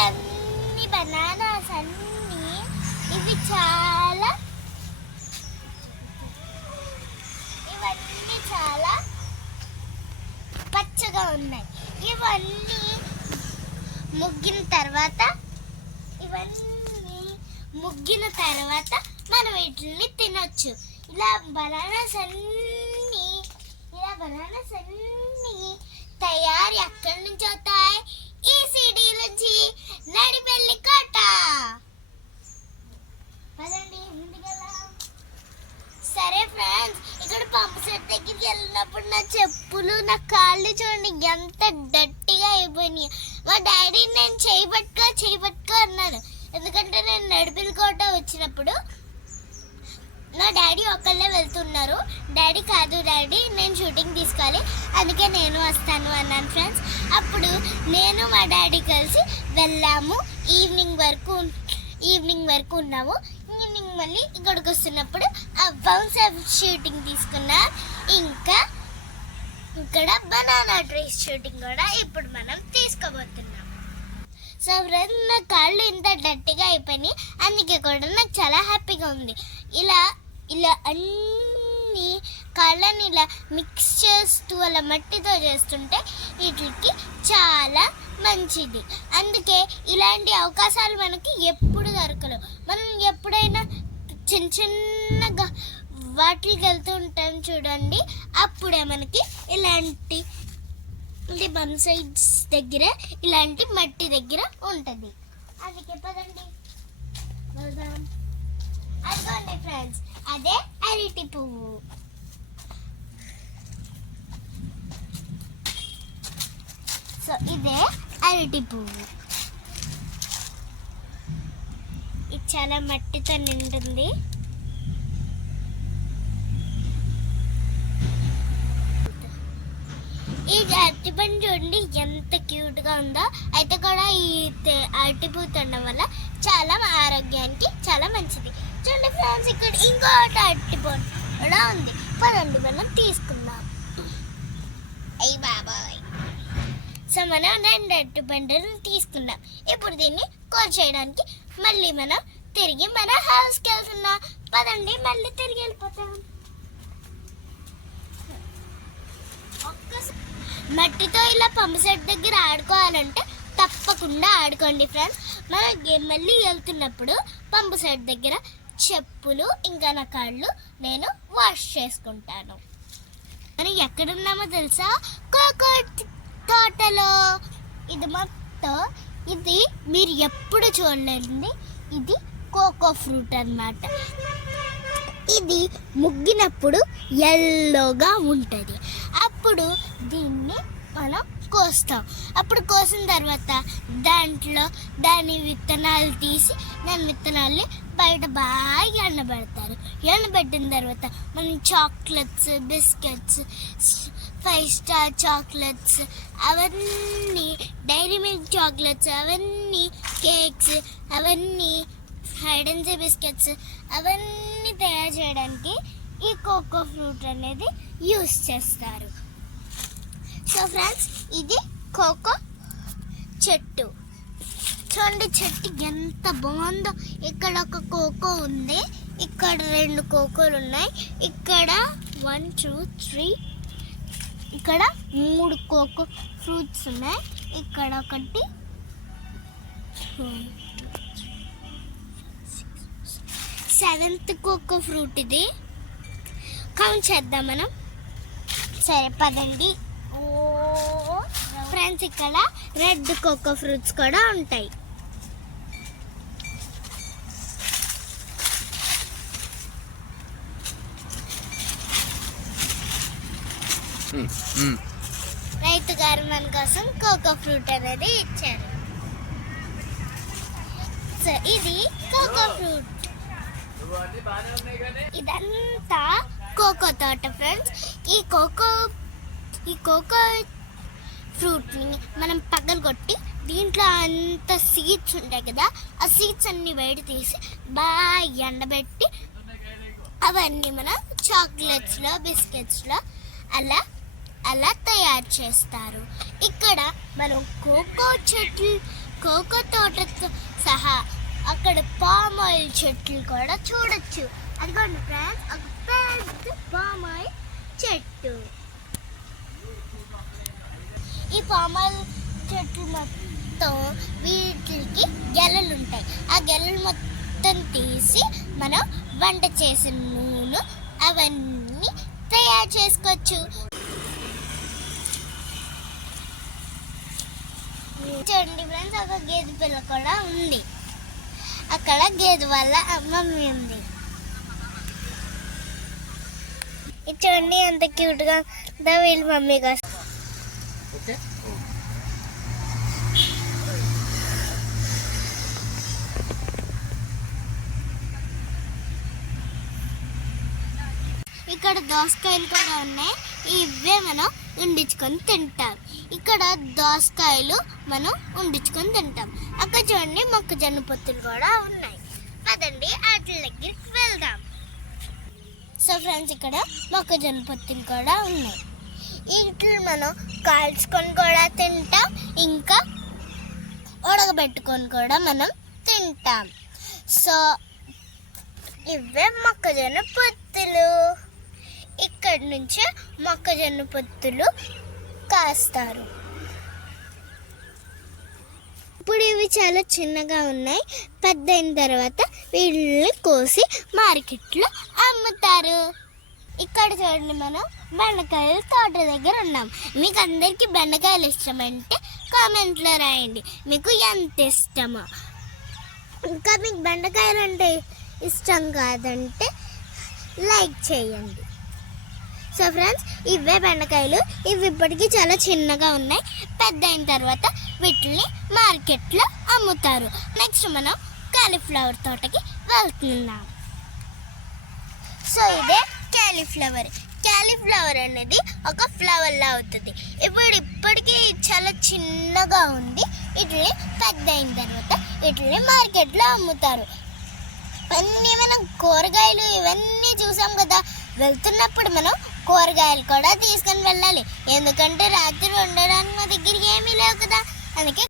ఇవన్నీ బనానాస్ అన్నీ ఇవి చాలా పచ్చగా ఉన్నాయి. ఇవన్నీ ముగ్గిన తర్వాత మనం వీటిని తినొచ్చు. ఇలా బనానాస్ అన్నీ తయారు ఎక్కడి నుంచి అవుతాయి? ఈ సిటీ నుంచి నడిపెల్లి కోట. పదండి ముందుకెళ్ళా. సరే ఫ్రెండ్స్, ఇక్కడ పంపు సెట్ దగ్గరికి వెళ్ళినప్పుడు నా చెప్పులు నా కాళ్ళు చూడండి ఎంత డట్టిగా అయిపోయినాయి. మా డాడీ నేను చేయి పట్టుకో అన్నాను. ఎందుకంటే నేను నడిపిల్ కోట వచ్చినప్పుడు నా డాడీ ఒక్కళ్ళే వెళ్తున్నారు. డాడీ కాదు డాడీ నేను షూటింగ్ తీసుకోవాలి, అందుకే నేను వస్తాను అన్నాను ఫ్రెండ్స్. అప్పుడు నేను మా డాడీ కలిసి వెళ్ళాము. ఈవినింగ్ వరకు ఉన్నాము. ఈవినింగ్ మళ్ళీ ఇక్కడికి వస్తున్నప్పుడు ఆ బౌన్స్ షూటింగ్ తీసుకున్నా. ఇంకా ఇక్కడ బనానా ట్రీస్ షూటింగ్ కూడా ఇప్పుడు మనం తీసుకోబోతున్నాం. సో ఫ్రెండ్స్, నా కాళ్ళు ఇంత డట్టిగా అయిపోయినాయి, అందుకే కూడా నాకు చాలా హ్యాపీగా ఉంది. ఇలా అన్ని కాళ్ళని ఇలా మిక్స్ చేస్తూ అలా మట్టితో చేస్తుంటే వీటికి చాలా మంచిది. అందుకే ఇలాంటి అవకాశాలు మనకి ఎప్పుడు దొరకలేవు. మనం ఎప్పుడైనా చిన్నగా వాటికి వెళ్తూ ఉంటాం చూడండి, అప్పుడే మనకి ఇలాంటి బన్ సైడ్స్ దగ్గర ఇలాంటి మట్టి దగ్గర ఉంటుంది. అందుకే పదండి వెళ్దాం. అదిగోండి ఫ్రెండ్స్, అదే అరటి పువ్వు. సో ఇదే అరటి పువ్వు. ఇది చాలా మట్టితో నిండుంది. ఈ అరటి పండు చూడండి ఎంత క్యూట్గా ఉందో. అయితే కూడా ఈ అరటి పువ్వు తినడం వల్ల చాలా ఆరోగ్యానికి చాలా మంచిది. చూడండి ఫ్రెండ్స్, ఇక్కడ ఇంకోటి అరటి పండు కూడా ఉంది. పదండి మనం తీసుకుందాం. అయ్యి బాబాయ్. సో మనం 2 అరటి పండులను తీసుకున్నాం. ఇప్పుడు దీన్ని కోర్ చేయడానికి మళ్ళీ మనం తిరిగి మన హౌస్కి వెళ్తున్నాం. పదండి మళ్ళీ తిరిగి వెళ్ళిపోతాం. మట్టితో ఇలా పంపు సెట్ దగ్గర ఆడుకోవాలంటే తప్పకుండా ఆడుకోండి ఫ్రెండ్స్. మనం మళ్ళీ వెళ్తున్నప్పుడు పంపు సెట్ దగ్గర చెప్పులు ఇంకా నా కాళ్ళు నేను వాష్ చేసుకుంటాను. మనం ఎక్కడున్నామో తెలుసా? కోకో తోటలో. ఇది మీరు ఎప్పుడు చూడలేండి. ఇది కోకో ఫ్రూట్ అన్నమాట. ఇది ముగ్గినప్పుడు ఎల్లోగా ఉంటుంది. అప్పుడు దీన్ని మనం కోస్తాం. అప్పుడు కోసిన తర్వాత దాని విత్తనాలు తీసి దాని విత్తనాల్ని బయట బాగా ఎండబెడతారు. ఎండబెట్టిన తర్వాత మనం చాక్లెట్స్, బిస్కెట్స్, 5 స్టార్ చాక్లెట్స్, అవన్నీ డైరీ మిల్క్ చాక్లెట్స్, అవన్నీ కేక్స్, అవన్నీ హైడ్ అండ్ సీక్ బిస్కెట్స్, అవన్నీ తయారు చేయడానికి ఈ కోకో ఫ్రూట్ అనేది యూస్ చేస్తారు. సో ఫ్రెండ్స్, ఇది కోకో చెట్టు. చూడండి చెట్టు ఎంత బాగుందో. ఇక్కడ ఒక కోకో ఉంది, ఇక్కడ 2 కోకోలు ఉన్నాయి, ఇక్కడ 1 2 3 ఇక్కడ 3 కోకో ఫ్రూట్స్ ఉన్నాయి. ఇక్కడ 1 7th కోకో ఫ్రూట్. ఇది కౌంట్ చేద్దాం మనం. సరే పదండి ఫ్రెండ్స్, ఇక్కడ రెడ్ కోకో ఫ్రూట్స్ కూడా ఉంటాయి. రైతు గారు మన కోసం కోకో ఫ్రూట్ అనేది ఇచ్చారు. సో ఇది కోకో ఫ్రూట్. ఇదంతా కోకో తోట ఫ్రెండ్స్. ఈ కోకో ఫ్రూట్ని మనం పగలగొట్టి దీంట్లో అంత సీడ్స్ ఉంటాయి కదా, ఆ సీడ్స్ అన్ని బయట తీసి బాగా ఎండబెట్టి అవన్నీ మనం చాక్లెట్స్లో, బిస్కెట్స్లో అలా తయారు చేస్తారు. ఇక్కడ మనం కోకో చెట్లు కోకో తోటతో సహా అక్కడ పామ్ ఆయిల్ చెట్లు కూడా చూడొచ్చు. అదిగోండి ఫ్రెండ్స్, ఒక పెద్ద పామ్ ఆయిల్ చెట్టు. ఈ పామ్ ఆయిల్ చెట్లు మొత్తం వీటికి గెలలు ఉంటాయి. ఆ గెలలు మొత్తం తీసి మనం వంట చేసిన నూనె అవన్నీ తయారు చేసుకోవచ్చు. చూడండి ఫ్రెండ్స్, ఒక గేదె పిల్ల కూడా ఉంది. అక్కడ గేదె వల్ల మమ్మీ ఉంది. ఇది చూడండి ఎంత క్యూట్గా ఉందో వీళ్ళ మమ్మీ కోసం. ఇక్కడ దోసకాయలు కూడా ఉన్నాయి. ఇవే మనం వండించుకొని తింటాం. ఇక్కడ దోసకాయలు మనం వండించుకొని తింటాం. అక్కడ చూడండి మొక్కజొన్న పొత్తులు కూడా ఉన్నాయి. పదండి వాటి దగ్గరికి వెళ్దాం. సో ఫ్రెండ్స్, ఇక్కడ మొక్కజొన్న పొత్తులు కూడా ఉన్నాయి. వీటిని మనం కాల్చుకొని కూడా తింటాం, ఇంకా ఉడకబెట్టుకొని కూడా మనం తింటాం. సో ఇవే మొక్కజొన్న పొత్తులు. ఇక్కడి నుంచి మొక్కజొన్న పొత్తులు కాస్తారు. ఇప్పుడు ఇవి చాలా చిన్నగా ఉన్నాయి. పెద్ద అయిన తర్వాత వీళ్ళని కోసి మార్కెట్లో అమ్ముతారు. ఇక్కడ చూడండి, మనం బెండకాయల తోట దగ్గర ఉన్నాం. మీకు అందరికీ బెండకాయలు ఇష్టమంటే కామెంట్లో రాయండి మీకు ఎంత ఇష్టమో. ఇంకా మీకు బెండకాయలు అంటే ఇష్టం కాదంటే లైక్ చేయండి. సో ఫ్రెండ్స్, ఇవే బెండకాయలు. ఇవి ఇప్పటికీ చాలా చిన్నగా ఉన్నాయి. పెద్ద అయిన తర్వాత వీటిని మార్కెట్లో అమ్ముతారు. నెక్స్ట్ మనం కాలీఫ్లవర్ తోటకి వెళ్తున్నాం. సో ఇదే కాలీఫ్లవర్. కాలీఫ్లవర్ అనేది ఒక ఫ్లవర్లా అవుతుంది. ఇప్పటికీ చాలా చిన్నగా ఉంది. వీటిని పెద్ద అయిన తర్వాత వీటిని మార్కెట్లో అమ్ముతారు. అన్నీ మనం కూరగాయలు ఇవన్నీ చూసాం కదా. వెళ్తున్నప్పుడు మనం కూరగాయలు కూడా తీసుకొని వెళ్ళాలి. ఎందుకంటే రాత్రి వండడానికి మా దగ్గరికి ఏమీ లేవు కదా. అందుకే